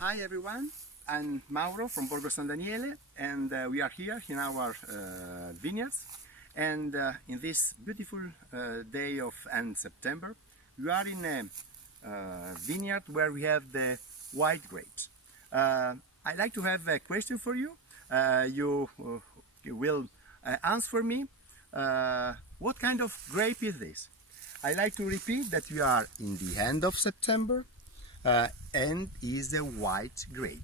Hi everyone, I'm Mauro from BorgosanDaniele, and we are here in our vineyards. And in this beautiful day of end September, we are in a vineyard where we have the white grapes. I'd like to have a question for you. You will answer me. What kind of grape is this? I like to repeat that we are in the end of September and is a white grape.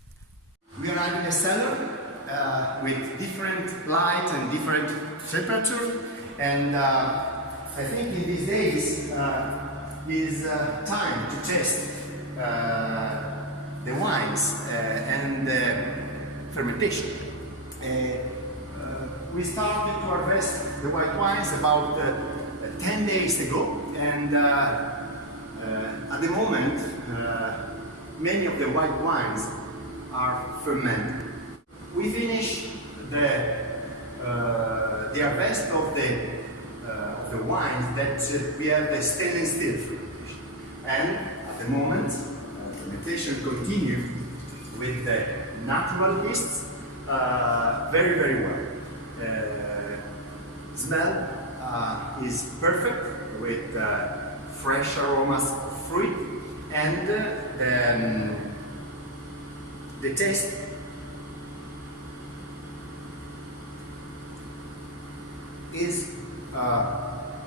We are in a cellar with different light and different temperature, and I think in these days is time to test the wines and the fermentation. We started to harvest the white wines about 10 days ago, and at the moment many of the white wines are fermented. We finish the harvest of the wines that we have the stainless steel fermentation, and at the moment fermentation continues with the natural yeasts very well. Smell is perfect with fresh aromas of fruit, and the taste is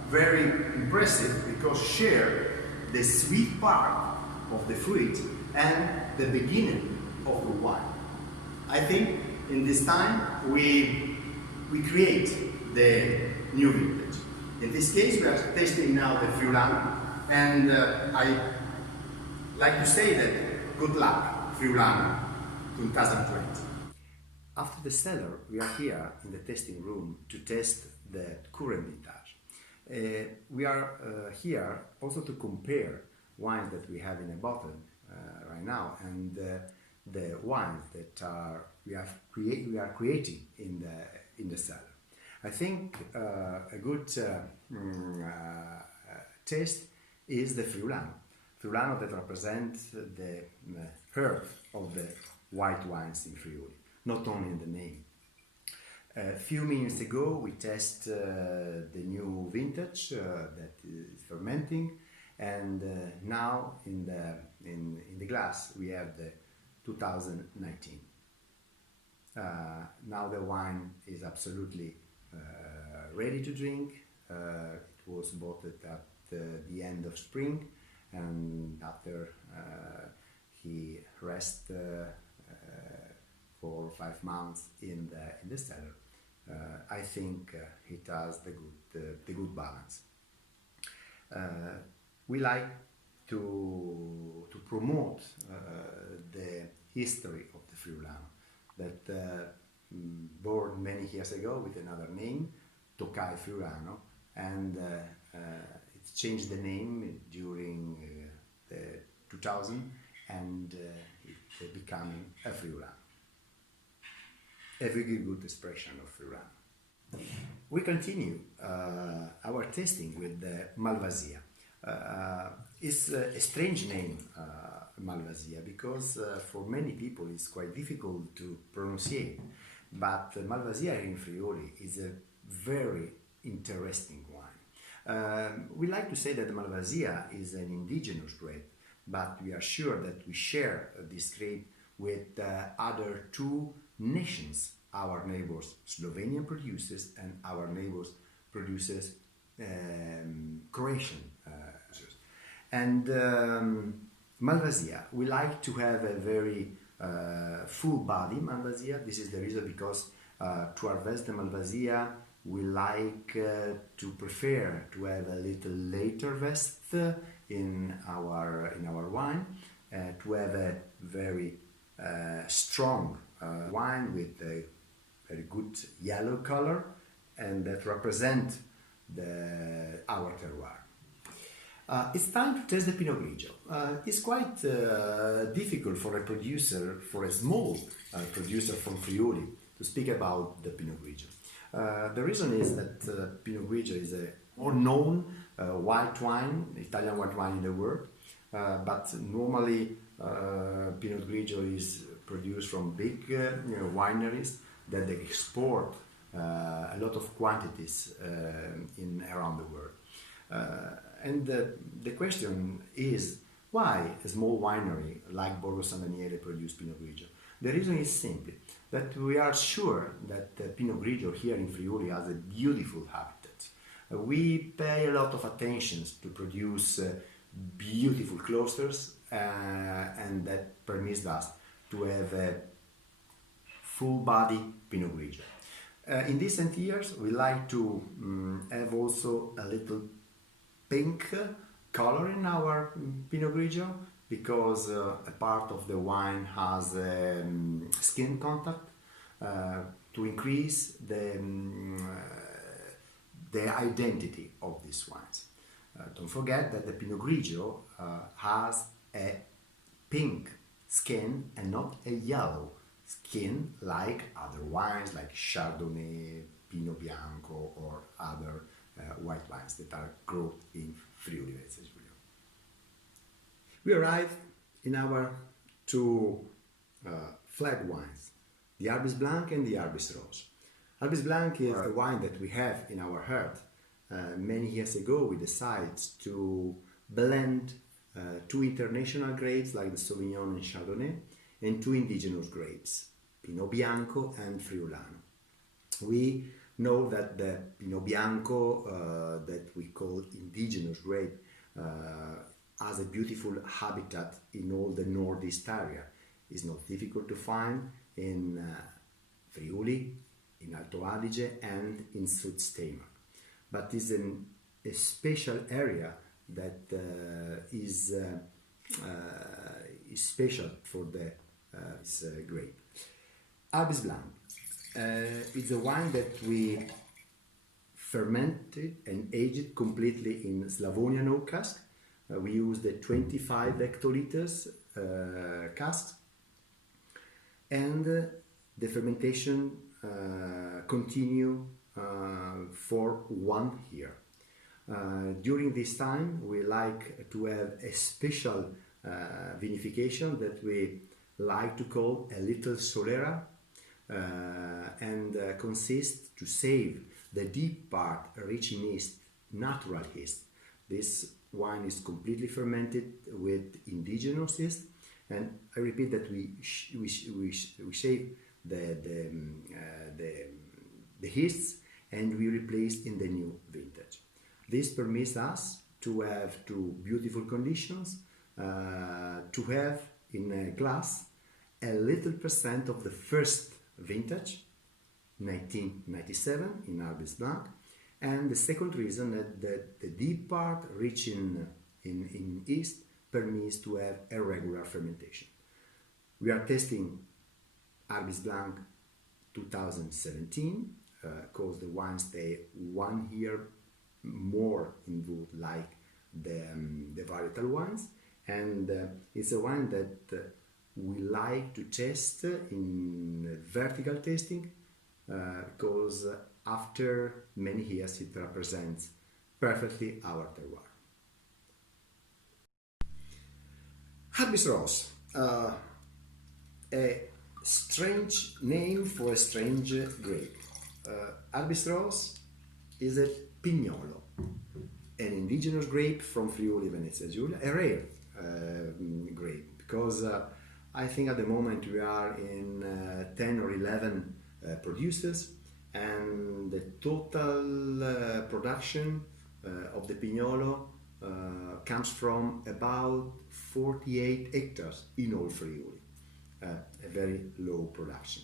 very impressive because share the sweet part of the fruit and the beginning of the wine. I think in this time we create the new vintage. In this case, we are tasting now the Friulano, and I like to say that good luck, Friulano 2020. After the cellar, we are here in the tasting room to test the current vintage. We are here also to compare wines that we have in a bottle right now and the wines that we are creating in the cellar. I think a good taste is the Friulano. Friulano that represents the heart of the white wines in Friuli, not only in the name. A few minutes ago we tested the new vintage that is fermenting, and now in the glass we have the 2019. Now the wine is absolutely ready to drink. It was bought at the end of spring, and after he rests 4 or 5 months in the cellar, I think it has the good balance. We like to promote the history of the Friulano that born many years ago with another name, Tokai Friulano, and it changed the name during the 2000, and it became a Friulano. A very good expression of Friulano. We continue our tasting with the Malvasia. It's a strange name, Malvasia, because for many people it's quite difficult to pronounce, but Malvasia in Friuli is a very interesting wine. We like to say that Malvasia is an indigenous grape, but we are sure that we share this grape with other two nations, our neighbors Slovenian producers and our neighbors producers Croatian producers. And Malvasia, we like to have a very full body Malvasia. This is the reason because to harvest the Malvasia we like to prefer to have a little later harvest in our wine, to have a very strong wine with a very good yellow color, and that represent our terroir. It's time to test the Pinot Grigio. It's quite difficult for a producer, for a small producer from Friuli, to speak about the Pinot Grigio. The reason is that Pinot Grigio is a more known white wine, Italian white wine in the world, but normally Pinot Grigio is produced from big wineries that they export a lot of quantities in around the world. And the question is, why a small winery like BorgosanDaniele produce Pinot Grigio? The reason is simply that we are sure that Pinot Grigio here in Friuli has a beautiful habitat. We pay a lot of attention to produce beautiful clusters, and that permits us to have a full body Pinot Grigio. In recent years, we like to have also a little pink color in our Pinot Grigio, because a part of the wine has skin contact to increase the identity of these wines. Don't forget that the Pinot Grigio has a pink skin and not a yellow skin like other wines like Chardonnay, Pinot Bianco or other white wines that are grown in Friuli Venezia Giulia. We arrived in our two flag wines, the Arbis Blanc and the Arbis Rose. Arbis Blanc is a wine that we have in our heart. Many years ago we decided to blend two international grapes like the Sauvignon and Chardonnay and two indigenous grapes, Pinot Bianco and Friulano. We know that the Pinot Bianco that we call indigenous grape has a beautiful habitat in all the northeast area. It's not difficult to find in Friuli, in Alto Adige and in Südsteiermark. But it's a special area that is special for this grape. Arbis Blanc. It's a wine that we fermented and aged completely in Slavonian oak cask. We used the 25 hectoliters cask, and the fermentation continue for 1 year. During this time, we like to have a special vinification that we like to call a little solera, and consists to save the deep part rich in yeast, natural yeast. This wine is completely fermented with indigenous yeast, and I repeat that we shave the yeasts and we replace in the new vintage. This permits us to have two beautiful conditions, to have in a glass a little percent of the first vintage, 1997 in Arbis Blanc, and the second reason that the deep part rich in yeast permits to have a regular fermentation. We are testing Arbis Blanc 2017, because the wine stay 1 year more in wood like the varietal wines, and it's a wine that we like to test in vertical tasting, because after many years it represents perfectly our terroir. Arbis Rose, a strange name for a strange grape. Arbis Rose is a Pignolo, an indigenous grape from Friuli Venezia Giulia, a rare grape, because I think at the moment we are in 10 or 11 producers, and the total production of the Pignolo comes from about 48 hectares in all Friuli, a very low production.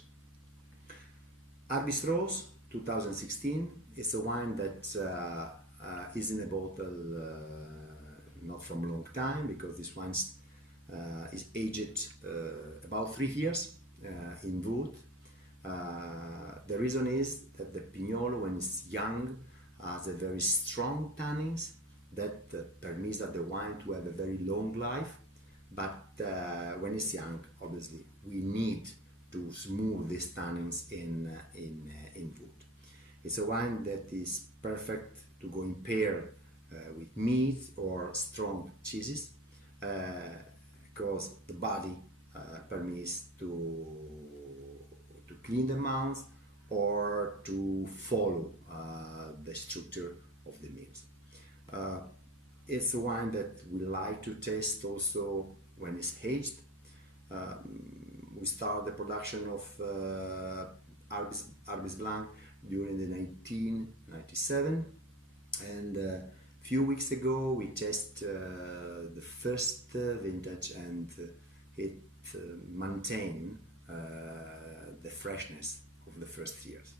Arbis Rose 2016 is a wine that is in a bottle not from a long time, because this wine is aged about 3 years in wood. The reason is that the Pignolo, when it's young, has a very strong tannins that permits the wine to have a very long life, but when it's young, obviously, we need to smooth these tannins in wood. It's a wine that is perfect to go in pair with meat or strong cheeses. because the body permits to clean the mouth or to follow the structure of the meals. It's a wine that we like to taste also when it's aged. We started the production of Arbis Blanc during the 1997, and a few weeks ago we tested the first vintage, and it maintained the freshness of the first years.